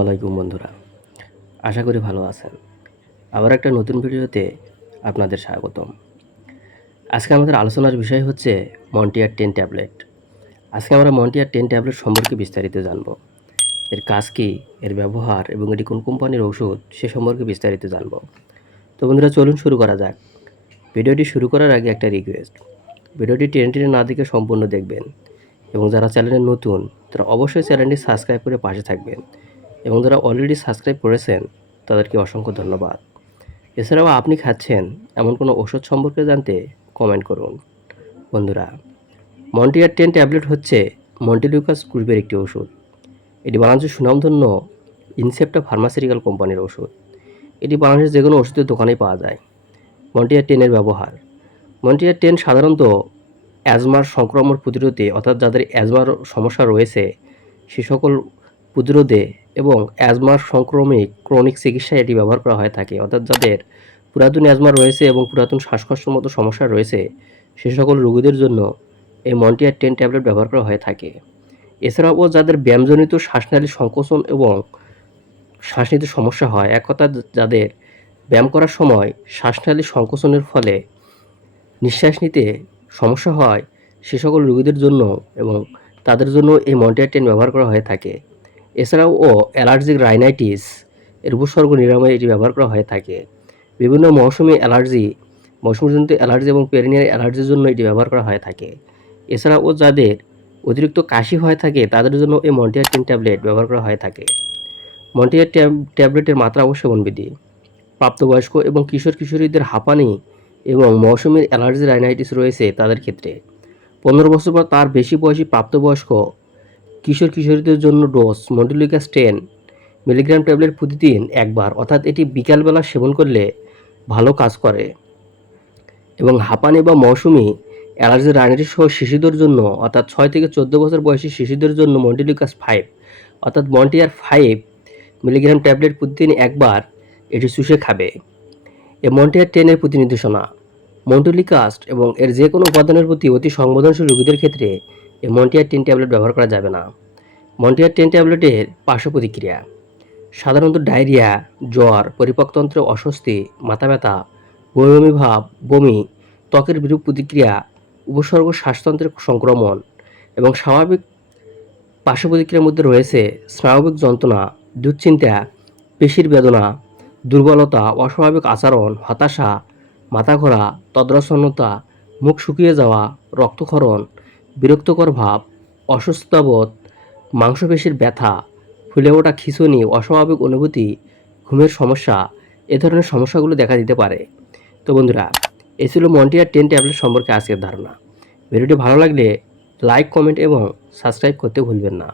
আলাইকুম বন্ধুরা, আশা করি ভালো আছেন। আবার একটা নতুন ভিডিওতে আপনাদের স্বাগতম। আজকে আমাদের আলোচনার বিষয় হচ্ছে মন্টিয়ার 10 ট্যাবলেট। আজকে আমরা মন্টিয়ার 10 ট্যাবলেট সম্পর্কে বিস্তারিত জানব। এর কাজ কী, এর ব্যবহার এবং এটি কোন কোম্পানির ওষুধ সে সম্পর্কে বিস্তারিত জানব। তো বন্ধুরা চলুন শুরু করা যাক। ভিডিওটি শুরু করার আগে একটা রিকোয়েস্ট, ভিডিওটি টেনে না দেখে সম্পূর্ণ দেখবেন এবং যারা চ্যানেলে নতুন তারা অবশ্যই চ্যানেলটি সাবস্ক্রাইব করে পাশে থাকবেন এবং যারা অলরেডি সাবস্ক্রাইব করেছেন তাদেরকে অসংখ্য ধন্যবাদ। এছাড়াও আপনি খাচ্ছেন এমন কোনো ওষুধ সম্পর্কে জানতে কমেন্ট করুন। বন্ধুরা, মন্টিয়ার 10 ট্যাবলেট হচ্ছে মন্টিলিউকাস গ্রুপের একটি ওষুধ। এটি বাংলাদেশের সুনামধন্য ইনসেপ্টা ফার্মাসিউটিক্যাল কোম্পানির ওষুধ। এটি বাংলাদেশের যে কোনো ওষুধের দোকানেই পাওয়া যায়। মন্টিয়ার 10 এর ব্যবহার, মন্টিয়ার 10 সাধারণত অ্যাজমার সংক্রমণ প্রতিরোধে, অর্থাৎ যাদের অ্যাজমার সমস্যা রয়েছে সে সকল প্রতিরোধে এবং অ্যাজমার সংক্রমিক ক্রনিক চিকিৎসায় এটি ব্যবহার করা হয়ে থাকে। অর্থাৎ যাদের পুরাতন অ্যাজমা রয়েছে এবং পুরাতন শ্বাসকষ্টের মতো সমস্যা রয়েছে সে সকল রোগীদের জন্য এই মন্টিয়ার 10 ট্যাবলেট ব্যবহার করা হয়ে থাকে। এছাড়াও যাদের ব্যায়ামজনিত শ্বাসনালী সংকোচন এবং শ্বাস নিতে সমস্যা হয়, এক কথা যাদের ব্যায়াম করার সময় শ্বাসনালী সংকোচনের ফলে নিঃশ্বাস নিতে সমস্যা হয় সে সকল রোগীদের জন্য এবং তাদের জন্য এই মন্টিয়ার 10 ব্যবহার করা হয়ে থাকে। এছাড়াও অ্যালার্জিক রাইনাইটিস এর উপসর্গ নিরাময়ে এটি ব্যবহার করা হয়ে থাকে। বিভিন্ন মৌসুমি অ্যালার্জি, মৌসুমজনিত অ্যালার্জি এবং পেরিনিয়াল অ্যালার্জির জন্য এটি ব্যবহার করা হয়ে থাকে। এছাড়াও যাদের অতিরিক্ত কাশি হয়ে থাকে তাদের জন্য এই মন্টিয়ার 10 ট্যাবলেট ব্যবহার করা হয়ে থাকে। মন্টিয়ার ট্যাবলেটের মাত্রা ও সেবনবিধি, প্রাপ্তবয়স্ক এবং কিশোরীদের হাঁপানি এবং মৌসুমি অ্যালার্জি রাইনাইটিস রয়েছে তাদের ক্ষেত্রে 15 বছর বা তার বেশি বয়সী প্রাপ্তবয়স্ক কিশোরীদের জন্য ডোজ মন্টিলিউকাস 10 মিলিগ্রাম ট্যাবলেট প্রতিদিন একবার, অর্থাৎ এটি বিকালবেলা সেবন করলে ভালো কাজ করে। এবং হাঁপানি বা মৌসুমি অ্যালার্জি রাইনাইটিস সহ শিশুদের জন্য, অর্থাৎ 6 থেকে 14 বছর বয়সী শিশুদের জন্য মন্টিলিউকাস 5 অর্থাৎ মন্টিয়ার 5 মিলিগ্রাম ট্যাবলেট প্রতিদিন একবার এটি চুষে খাবে। এই মন্টিয়ার 10 এর প্রতি নির্দেশনা, মন্টিলিউকাস এবং এর যে কোনো উপাদানের প্রতি অতি সংবেদনশীল রোগীদের ক্ষেত্রে এই মন্টিয়ার 10 ট্যাবলেট ব্যবহার করা যাবে না। মন্টিয়ার 10 ট্যাবলেটের পার্শ্ব প্রতিক্রিয়া, সাধারণত ডায়রিয়া, জ্বর, পরিপাকতন্ত্রে অস্বস্তি, মাথা ব্যথা, বমি ভাব, বমি, ত্বকের বিরূপ প্রতিক্রিয়া, উপসর্গ শ্বাসতন্ত্রের সংক্রমণ এবং স্বাভাবিক পার্শ্ব প্রতিক্রিয়ার মধ্যে রয়েছে স্নায়বিক যন্ত্রণা, দুশ্চিন্তা, পেশির বেদনা, দুর্বলতা, অস্বাভাবিক আচরণ, হতাশা, মাথা ঘোরা, তদ্রাচ্ছন্নতা, মুখ শুকিয়ে যাওয়া, রক্তক্ষরণ, বিরক্তকর ভাব, অসুস্থতাবোধ, মাংসপেশির ব্যথা, ফুলে ওঠা খিঁচুনি, অস্বাভাবিক অনুভূতি, ঘুমের সমস্যা, এ ধরনের সমস্যাগুলো দেখা দিতে পারে। তো বন্ধুরা, এই ছিল মন্টিয়ার 10 ট্যাবলেট সম্পর্কে আজকের ধারণা। ভিডিওটি ভালো লাগলে লাইক, কমেন্ট এবং সাবস্ক্রাইব করতে ভুলবেন না।